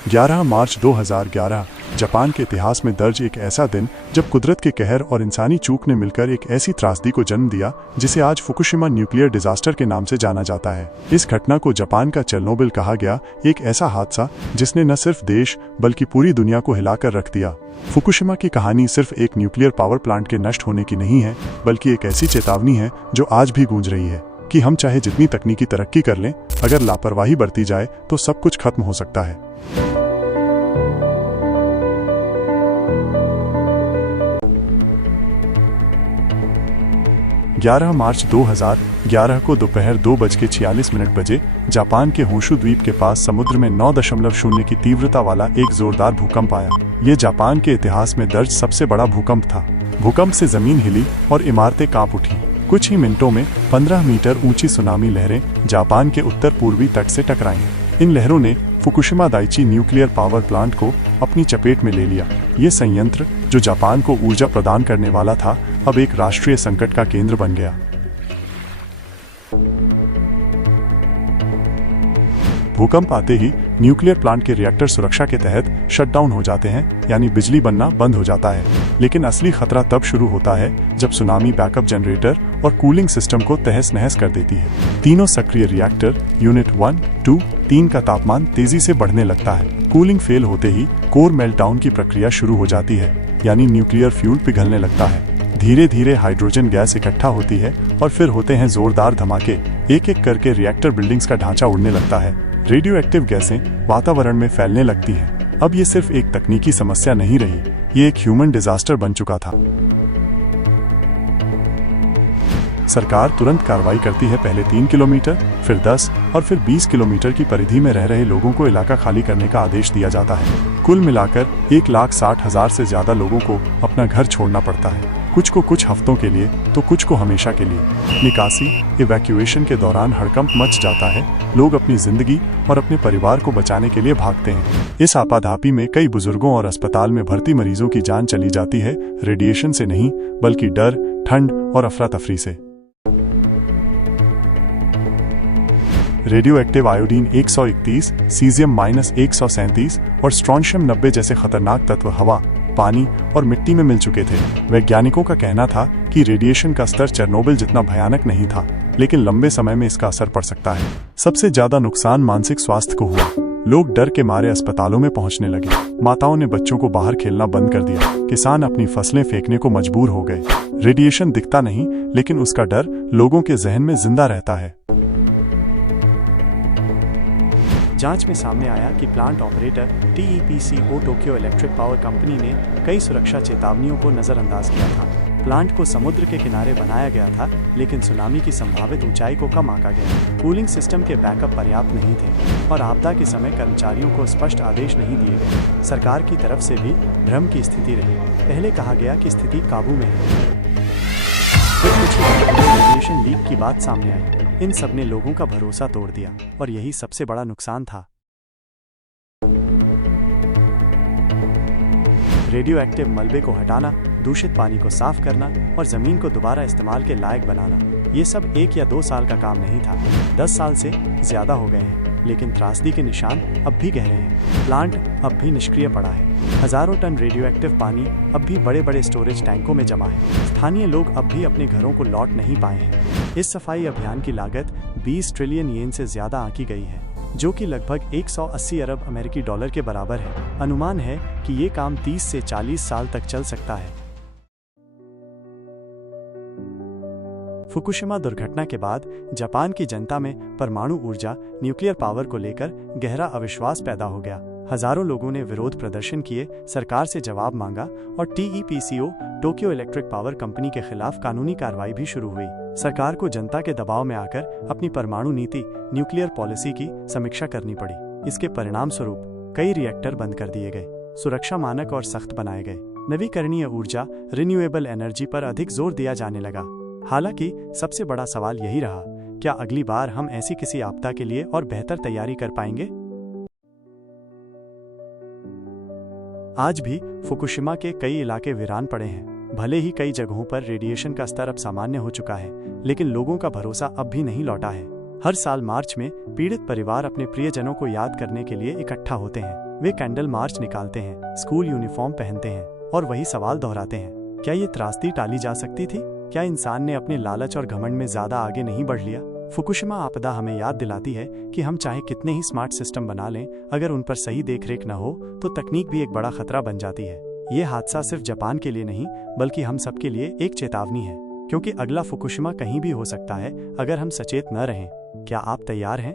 11 मार्च 2011 Japan के इतिहास में दर्ज एक ऐसा दिन जब कुदरत के कहर और इंसानी चूक ने मिलकर एक ऐसी त्रासदी को जन्म दिया जिसे आज फुकुशिमा न्यूक्लियर डिजास्टर के नाम से जाना जाता है। इस घटना को जापान का चेरनोबिल कहा गया, एक ऐसा हादसा जिसने न सिर्फ देश बल्कि पूरी दुनिया को हिलाकर रख दिया। फुकुशिमा की कहानी सिर्फ एक न्यूक्लियर पावर प्लांट के नष्ट होने की नहीं है, बल्कि एक ऐसी चेतावनी है जो आज भी गूंज रही है कि हम चाहे जितनी तकनीकी तरक्की कर लें, अगर लापरवाही बरती जाए तो सब कुछ खत्म हो सकता है। ग्यारह मार्च 2011 को दोपहर 2:46 बजे जापान के होंशु द्वीप के पास समुद्र में 9.0 की तीव्रता वाला एक जोरदार भूकंप आया। ये जापान के इतिहास में दर्ज सबसे बड़ा भूकंप था। भूकंप से जमीन हिली और इमारतें कांप उठी। कुछ ही मिनटों में 15 मीटर ऊंची सुनामी लहरें जापान के उत्तर पूर्वी तट से टकराईं। इन लहरों ने Fukushima Daiichi nuclear power plant को अपनी चपेट में ले लिया। ये संयंत्र, जो जापान को ऊर्जा प्रदान करने वाला था, अब एक राष्ट्रीय संकट का केंद्र बन गया। भूकंप आते ही न्यूक्लियर प्लांट के रिएक्टर सुरक्षा के तहत शटडाउन हो जाते हैं, यानी बिजली बनना बंद हो जाता है। लेकिन असली खतरा तब शुरू होता है जब सुनामी बैकअप जनरेटर और कूलिंग सिस्टम को तहस नहस कर देती है। तीनों सक्रिय रिएक्टर यूनिट 1, 2, 3 का तापमान तेजी से बढ़ने लगता है। कूलिंग फेल होते ही कोर मेल्टडाउन की प्रक्रिया शुरू हो जाती है, यानी न्यूक्लियर फ्यूल पिघलने लगता है। धीरे धीरे हाइड्रोजन गैस इकट्ठा होती है और फिर होते हैं जोरदार धमाके। एक एक करके रिएक्टर बिल्डिंग्स का ढांचा उड़ने लगता है। रेडियो एक्टिव गैसें वातावरण में फैलने लगती हैं। अब ये सिर्फ एक तकनीकी समस्या नहीं रही, ये एक ह्यूमन डिजास्टर बन चुका था। सरकार तुरंत कार्रवाई करती है। पहले 3 किलोमीटर, फिर 10 और फिर 20 किलोमीटर की परिधि में रह रहे लोगों को इलाका खाली करने का आदेश दिया जाता है। कुल मिलाकर 1,60,000 से ज्यादा लोगों को अपना घर छोड़ना पड़ता है, कुछ को कुछ हफ्तों के लिए तो कुछ को हमेशा के लिए। निकासी इवैक्यूएशन के दौरान हड़कंप मच जाता है। लोग अपनी जिंदगी और अपने परिवार को बचाने के लिए भागते हैं। इस आपाधापी में कई बुजुर्गों और अस्पताल में भर्ती मरीजों की जान चली जाती है, रेडिएशन से नहीं बल्कि डर, ठंड और अफरा तफरी से। रेडियो एक्टिव आयोडीन 131, सीजियम -137 और स्ट्रोंशियम 90 जैसे खतरनाक तत्व हवा, पानी और मिट्टी में मिल चुके थे। वैज्ञानिकों का कहना था कि रेडिएशन का स्तर चेरनोबिल जितना भयानक नहीं था, लेकिन लंबे समय में इसका असर पड़ सकता है। सबसे ज्यादा नुकसान मानसिक स्वास्थ्य को हुआ। लोग डर के मारे अस्पतालों में पहुंचने लगे। माताओं ने बच्चों को बाहर खेलना बंद कर दिया। किसान अपनी फसलें फेंकने को मजबूर हो गए। रेडिएशन दिखता नहीं, लेकिन उसका डर लोगों के जहन में जिंदा रहता है। जांच में सामने आया कि plant operator TEPCO Tokyo electric power company ने कई सुरक्षा चेतावनियों को नजरअंदाज किया था। प्लांट को समुद्र के किनारे बनाया गया था, लेकिन सुनामी की संभावित ऊंचाई को कम आंका गया। कूलिंग सिस्टम के बैकअप पर्याप्त नहीं थे और आपदा के समय कर्मचारियों को स्पष्ट आदेश नहीं दिए गए। सरकार की तरफ से भी भ्रम की स्थिति रही। पहले कहा गया कि स्थिति काबू में है, फिर कुछ रेडिएशन लीक की बात सामने आई। इन सब ने लोगों का भरोसा तोड़ दिया और यही सबसे बड़ा नुकसान था। रेडियो एक्टिव मलबे को हटाना, दूषित पानी को साफ करना और जमीन को दोबारा इस्तेमाल के लायक बनाना, ये सब 1 या 2 साल का काम नहीं था। 10 साल से ज्यादा हो गए हैं, लेकिन त्रासदी के निशान अब भी गहरे हैं। प्लांट अब भी निष्क्रिय पड़ा है। हजारों टन रेडियो एक्टिव पानी अब भी बड़े बड़े स्टोरेज टैंकों में जमा है। स्थानीय लोग अब भी अपने घरों को लौट नहीं पाए हैं। इस सफाई अभियान की लागत 20 ट्रिलियन येन से ज्यादा आंकी गई है, जो कि लगभग 180 अरब अमेरिकी डॉलर के बराबर है। अनुमान है कि ये काम 30 से 40 साल तक चल सकता है। फुकुशिमा दुर्घटना के बाद जापान की जनता में परमाणु ऊर्जा, न्यूक्लियर पावर को लेकर गहरा अविश्वास पैदा हो गया। हजारों लोगों ने विरोध प्रदर्शन किए, सरकार से जवाब मांगा और TEPCO Tokyo electric power company के खिलाफ कानूनी कार्रवाई भी शुरू हुई। सरकार को जनता के दबाव में आकर अपनी परमाणु नीति, न्यूक्लियर पॉलिसी की समीक्षा करनी पड़ी। इसके परिणाम स्वरूप कई रिएक्टर बंद कर दिए गए, सुरक्षा मानक और सख्त बनाए गए। नवीकरणीय ऊर्जा, रिन्यूएबल एनर्जी पर अधिक जोर दिया जाने लगा। हालांकि सबसे बड़ा सवाल यही रहा, क्या अगली बार हम ऐसी किसी आपदा के लिए और बेहतर तैयारी कर पाएंगे? आज भी फुकुशिमा के कई इलाके वीरान पड़े हैं। भले ही कई जगहों पर रेडिएशन का स्तर अब सामान्य हो चुका है, लेकिन लोगों का भरोसा अब भी नहीं लौटा है। हर साल मार्च में पीड़ित परिवार अपने प्रियजनों को याद करने के लिए इकट्ठा होते हैं। वे कैंडल मार्च निकालते हैं, स्कूल यूनिफॉर्म पहनते हैं और वही सवाल दोहराते हैं, क्या ये त्रासदी टाली जा सकती थी? क्या इंसान ने अपने लालच और घमंड में ज्यादा आगे नहीं बढ़ लिया? फुकुशिमा आपदा हमें याद दिलाती है कि हम चाहे कितने ही स्मार्ट सिस्टम बना लें, अगर उन पर सही देखरेख न हो तो तकनीक भी एक बड़ा खतरा बन जाती है। ये हादसा सिर्फ जापान के लिए नहीं बल्कि हम सबके लिए एक चेतावनी है, क्योंकि अगला फुकुशिमा कहीं भी हो सकता है अगर हम सचेत न रहें। क्या आप तैयार हैं?